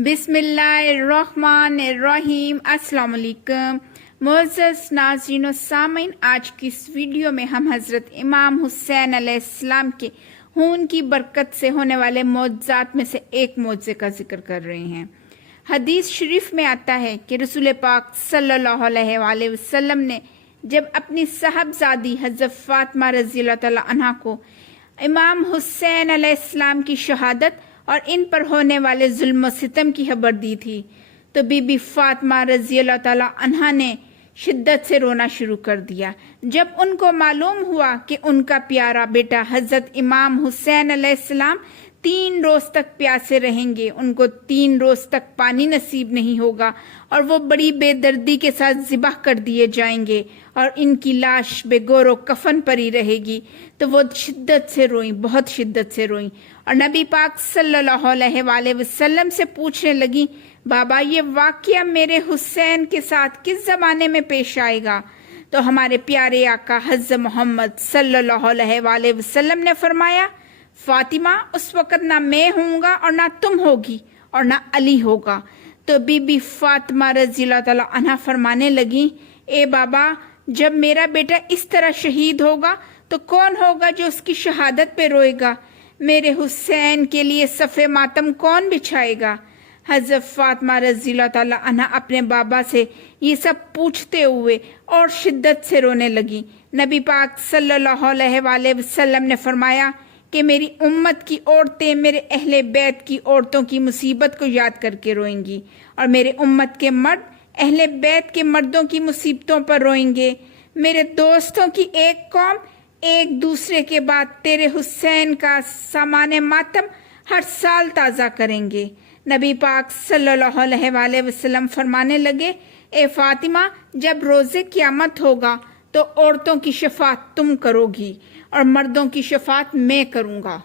बिस्मिल्लाहिर्रहमानिर्रहीम। अस्सलाम वालेकुम मुअज़्ज़ज़ नाज़रीन व सामीन, आज की इस वीडियो में हम हज़रत इमाम हुसैन अलैहिस्सलाम के खून की बरकत से होने वाले मौजज़ात में से एक मौजज़े का जिक्र कर रहे हैं। हदीस शरीफ में आता है कि रसूल पाक सल्लल्लाहु अलैहि वसल्लम ने जब अपनी साहबजादी हज़रत फ़ातिमा रज़ियल्लाहु तआला अन्हा को इमाम हुसैन अलैहिस्सलाम की शहादत और इन पर होने वाले जुल्म व सितम की खबर दी थी तो बीबी फातिमा रज़ियल्लाहु तआला अन्हा ने शिद्दत से रोना शुरू कर दिया। जब उनको मालूम हुआ कि उनका प्यारा बेटा हज़रत इमाम हुसैन अलैहिस्सलाम 3 रोज़ तक प्यासे रहेंगे, उनको 3 रोज़ तक पानी नसीब नहीं होगा और वो बड़ी बेदर्दी के साथ ज़िबह कर दिए जाएंगे और इनकी लाश बेगोरो कफन परी रहेगी, तो वो शिद्दत से रोई, बहुत शिद्दत से रोई और नबी पाक सल्लल्लाहु अलैहि वसल्लम से पूछने लगी, बाबा ये वाक़या मेरे हुसैन के साथ किस ज़माने में पेश आएगा? तो हमारे प्यारे आका हज़रत मोहम्मद सल्लल्लाहु अलैहि वसल्लम ने फरमाया, फातिमा उस वक़्त ना मैं होऊंगा और ना तुम होगी और ना अली होगा। तो बीबी फातिमा रज़ियल्लाहु तआला अन्हा फरमाने लगी, ए बाबा जब मेरा बेटा इस तरह शहीद होगा तो कौन होगा जो उसकी शहादत पे रोएगा? मेरे हुसैन के लिए सफ़े मातम कौन बिछाएगा? हज़रत फ़ातिमा रज़ियल्लाहु तआला अन्हा अपने बाबा से ये सब पूछते हुए और शिद्दत से रोने लगी। नबी पाक सल्लल्लाहु अलैहि वसल्लम ने फरमाया कि मेरी उम्मत की औरतें मेरे अहले बैत की औरतों की मुसीबत को याद करके रोएंगी और मेरे उम्मत के मर्द अहले बैत के मर्दों की मुसीबतों पर रोएंगे। मेरे दोस्तों की एक कौम एक दूसरे के बाद तेरे हुसैन का सामान मातम हर साल ताज़ा करेंगे। नबी पाक सल्लल्लाहु अलैहि वसल्लम फरमाने लगे, ए फातिमा जब रोज़े क़यामत होगा तो औरतों की शफात तुम करोगी और मर्दों की शफात मैं करूँगा,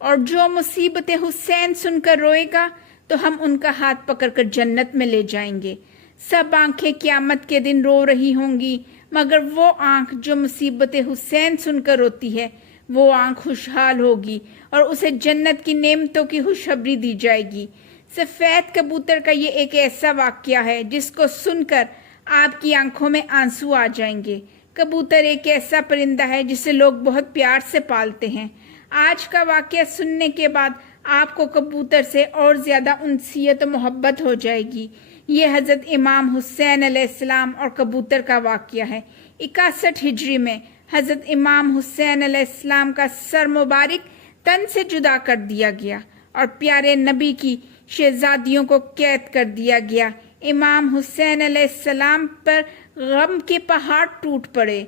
और जो मुसीबतें हुसैन सुनकर रोएगा तो हम उनका हाथ पकड़कर जन्नत में ले जाएंगे। सब आंखें क़यामत के दिन रो रही होंगी, मगर वो आंख जो मुसीबत हुसैन सुनकर रोती है वो आंख खुशहाल होगी और उसे जन्नत की नेमतों की खुशखबरी दी जाएगी। सफ़ेद कबूतर का ये एक ऐसा वाक़या है जिसको सुनकर आपकी आंखों में आंसू आ जाएंगे। कबूतर एक ऐसा परिंदा है जिसे लोग बहुत प्यार से पालते हैं। आज का वाक़या सुनने के बाद आपको कबूतर से और ज़्यादा उनसियत और मोहब्बत हो जाएगी। ये हज़रत इमाम हुसैन अलैहिस्सलाम और कबूतर का वाक़या है। 61 हिजरी में हज़रत इमाम हुसैन अलैहिस्सलाम का सर मुबारक तन से जुदा कर दिया गया और प्यारे नबी की शहजादियों को कैद कर दिया गया। इमाम हुसैन अलैहिस्सलाम पर गम के पहाड़ टूट पड़े।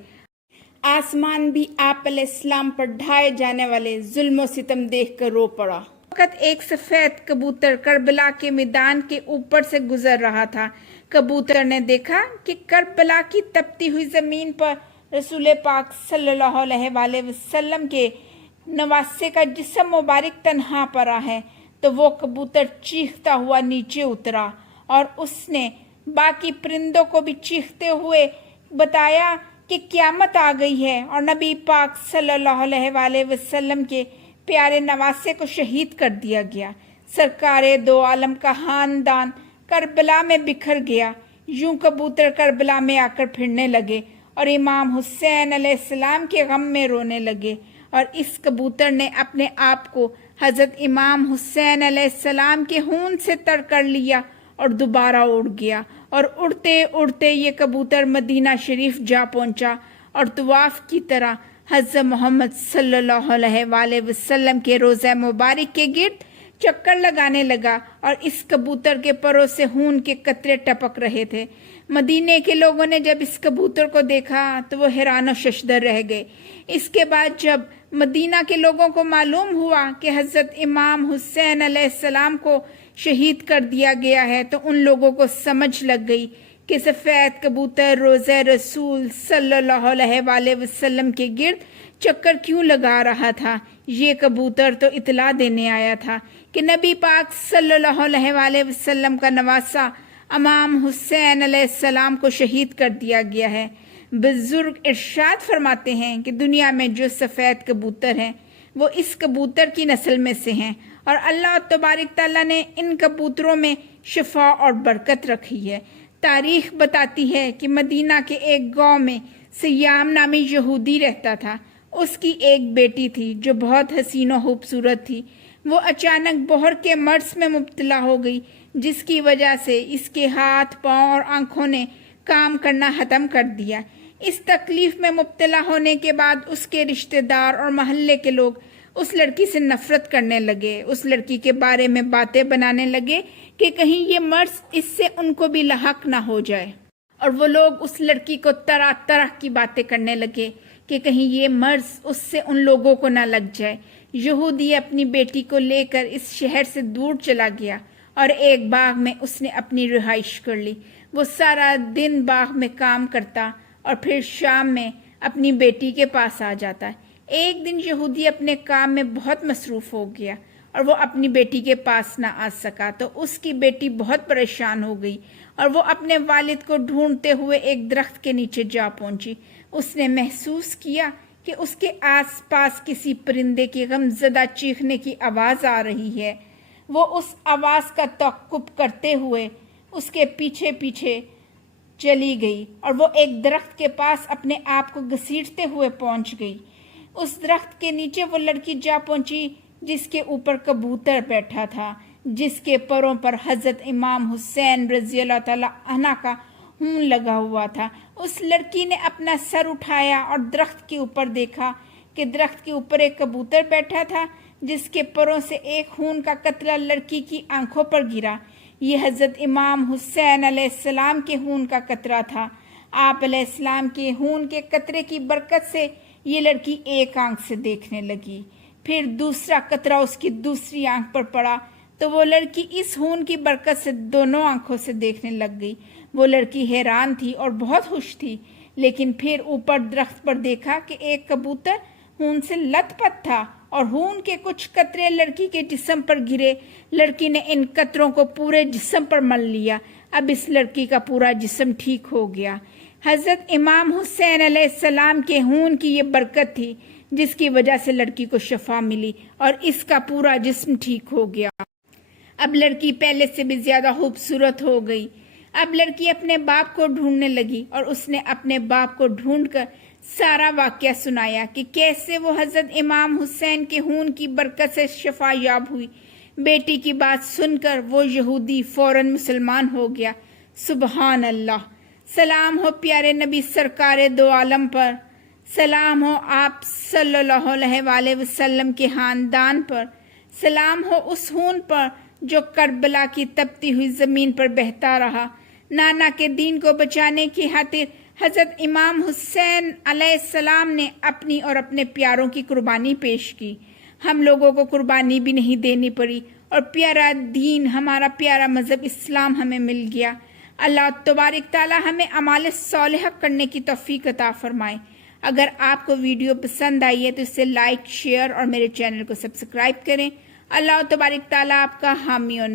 आसमान भी आप अलैहिस्सलाम पर ढाए जाने वाले जुल्म और सितम देख कर रो पड़ा। वक़्त एक सफ़ेद कबूतर करबला के मैदान के ऊपर से गुजर रहा था। कबूतर ने देखा कि करबला की तपती हुई ज़मीन पर रसूल पाक सल्लल्लाहु अलैहि वसल्लम के नवासे का जिस्म मुबारक तन्हा पड़ा है, तो वो कबूतर चीखता हुआ नीचे उतरा और उसने बाकी परिंदों को भी चीखते हुए बताया कि क़यामत आ गई है और नबी पाक सल्लल्लाहु अलैहि वसल्लम के प्यारे नवासे को शहीद कर दिया गया। सरकारे दो आलम का खानदान करबला में बिखर गया। यूं कबूतर करबला में आकर फिरने लगे और इमाम हुसैन अलैहिस्सलाम के गम में रोने लगे और इस कबूतर ने अपने आप को हज़रत इमाम हुसैन अलैहिस्सलाम के खून से तर कर लिया और दोबारा उड़ गया और उड़ते उड़ते ये कबूतर मदीना शरीफ जा पहुंचा और तवाफ़ की तरह हज़रत मोहम्मद सल्लल्लाहु अलैहि वसल्लम के रोज़ा मुबारक के गिर्द चक्कर लगाने लगा और इस कबूतर के परों से खून के कतरे टपक रहे थे। मदीने के लोगों ने जब इस कबूतर को देखा तो वो हैरान और शशदर रह गए। इसके बाद जब मदीना के लोगों को मालूम हुआ कि हज़रत इमाम हुसैन अलैहिस्सलाम को शहीद कर दिया गया है तो उन लोगों को समझ लग गई कि सफ़ेद कबूतर रोज़े रसूल सल्लल्लाहु अलैहि वसल्लम के गिर्द चक्कर क्यों लगा रहा था। ये कबूतर तो इतला देने आया था कि नबी पाक सल्लल्लाहु अलैहि वसल्लम का नवासा इमाम हुसैन अलैहिस्सलाम को शहीद कर दिया गया है। बुजुर्ग इरशाद फरमाते हैं कि दुनिया में जो सफ़ेद कबूतर हैं वो इस कबूतर की नस्ल में से हैं اور اللہ تبارک تعالیٰ نے ان کبوتروں میں شفا اور برکت رکھی ہے۔ تاریخ بتاتی ہے کہ مدینہ کے ایک گاؤں میں سیام نامی یہودی رہتا تھا۔ اس کی ایک بیٹی تھی جو بہت حسین و خوبصورت تھی۔ وہ اچانک بہر کے مرض میں مبتلا ہو گئی، جس کی وجہ سے اس کے ہاتھ، پاؤں اور آنکھوں نے کام کرنا ختم کر دیا۔ اس تکلیف میں مبتلا ہونے کے بعد اس کے رشتہ دار اور محلے کے لوگ اس لڑکی سے نفرت کرنے لگے، اس لڑکی کے بارے میں باتیں بنانے لگے کہ کہیں یہ مرض اس سے ان کو بھی لاحق نہ ہو جائے، اور وہ لوگ اس لڑکی کو طرح طرح کی باتیں کرنے لگے کہ کہیں یہ مرض اس سے ان لوگوں کو نہ لگ جائے۔ یہودی اپنی بیٹی کو لے کر اس شہر سے دور چلا گیا اور ایک باغ میں اس نے اپنی رہائش کر لی۔ وہ سارا دن باغ میں کام کرتا اور پھر شام میں اپنی بیٹی کے پاس آ جاتا۔ ایک دن یہودی اپنے کام میں بہت مصروف ہو گیا اور وہ اپنی بیٹی کے پاس نہ آ سکا، تو اس کی بیٹی بہت پریشان ہو گئی اور وہ اپنے والد کو ڈھونڈتے ہوئے ایک درخت کے نیچے جا پہنچی۔ اس نے محسوس کیا کہ اس کے آس پاس کسی پرندے کی غمزدہ چیخنے کی آواز آ رہی ہے۔ وہ اس آواز کا تعقب کرتے ہوئے اس کے پیچھے پیچھے چلی گئی اور وہ ایک درخت کے پاس اپنے آپ کو گھسیٹتے ہوئے پہنچ گئی۔ اس درخت کے نیچے وہ لڑکی جا پہنچی جس کے اوپر کبوتر بیٹھا تھا، جس کے پروں پر حضرت امام حسین رضی اللہ تعالی عنہ کا خون لگا ہوا تھا۔ اس لڑکی نے اپنا سر اٹھایا اور درخت کے اوپر دیکھا کہ درخت کے اوپر ایک کبوتر بیٹھا تھا جس کے پروں سے ایک خون کا قطرہ لڑکی کی آنکھوں پر گرا۔ یہ حضرت امام حسین علیہ السلام کے خون کا قطرہ تھا۔ آپ علیہ السلام کے خون کے قطرے کی برکت سے یہ لڑکی ایک آنکھ سے دیکھنے لگی، پھر دوسرا قطرہ اس کی دوسری آنکھ پر پڑا تو وہ لڑکی اس خون کی برکت سے دونوں آنکھوں سے دیکھنے لگ گئی۔ وہ لڑکی حیران تھی اور بہت خوش تھی، لیکن پھر اوپر درخت پر دیکھا کہ ایک کبوتر خون سے لت پت تھا اور خون کے کچھ قطرے لڑکی کے جسم پر گرے۔ لڑکی نے ان قطروں کو پورے جسم پر مل لیا۔ اب اس لڑکی کا پورا جسم ٹھیک ہو گیا۔ حضرت امام حسین علیہ السلام کے خون کی یہ برکت تھی جس کی وجہ سے لڑکی کو شفا ملی اور اس کا پورا جسم ٹھیک ہو گیا۔ اب لڑکی پہلے سے بھی زیادہ خوبصورت ہو گئی۔ اب لڑکی اپنے باپ کو ڈھونڈنے لگی اور اس نے اپنے باپ کو ڈھونڈ کر سارا واقعہ سنایا کہ کیسے وہ حضرت امام حسین کے خون کی برکت سے شفا یاب ہوئی۔ بیٹی کی بات سن کر وہ یہودی فوراً مسلمان ہو گیا۔ سبحان اللہ! سلام ہو پیارے نبی سرکار دو عالم پر، سلام ہو آپ صلی اللہ علیہ وآلہ وسلم کے خاندان پر، سلام ہو اس خون پر جو کربلا کی تپتی ہوئی زمین پر بہتا رہا۔ نانا کے دین کو بچانے کی خاطر حضرت امام حسین علیہ السلام نے اپنی اور اپنے پیاروں کی قربانی پیش کی۔ ہم لوگوں کو قربانی بھی نہیں دینی پڑی اور پیارا دین، ہمارا پیارا مذہب اسلام ہمیں مل گیا۔ اللہ تبارک تعالی ہمیں اعمال صالحہ کرنے کی توفیق عطا فرمائے۔ اگر آپ کو ویڈیو پسند آئی ہے تو اسے لائک، شیئر اور میرے چینل کو سبسکرائب کریں۔ اللہ تبارک تعالی آپ کا حامی اور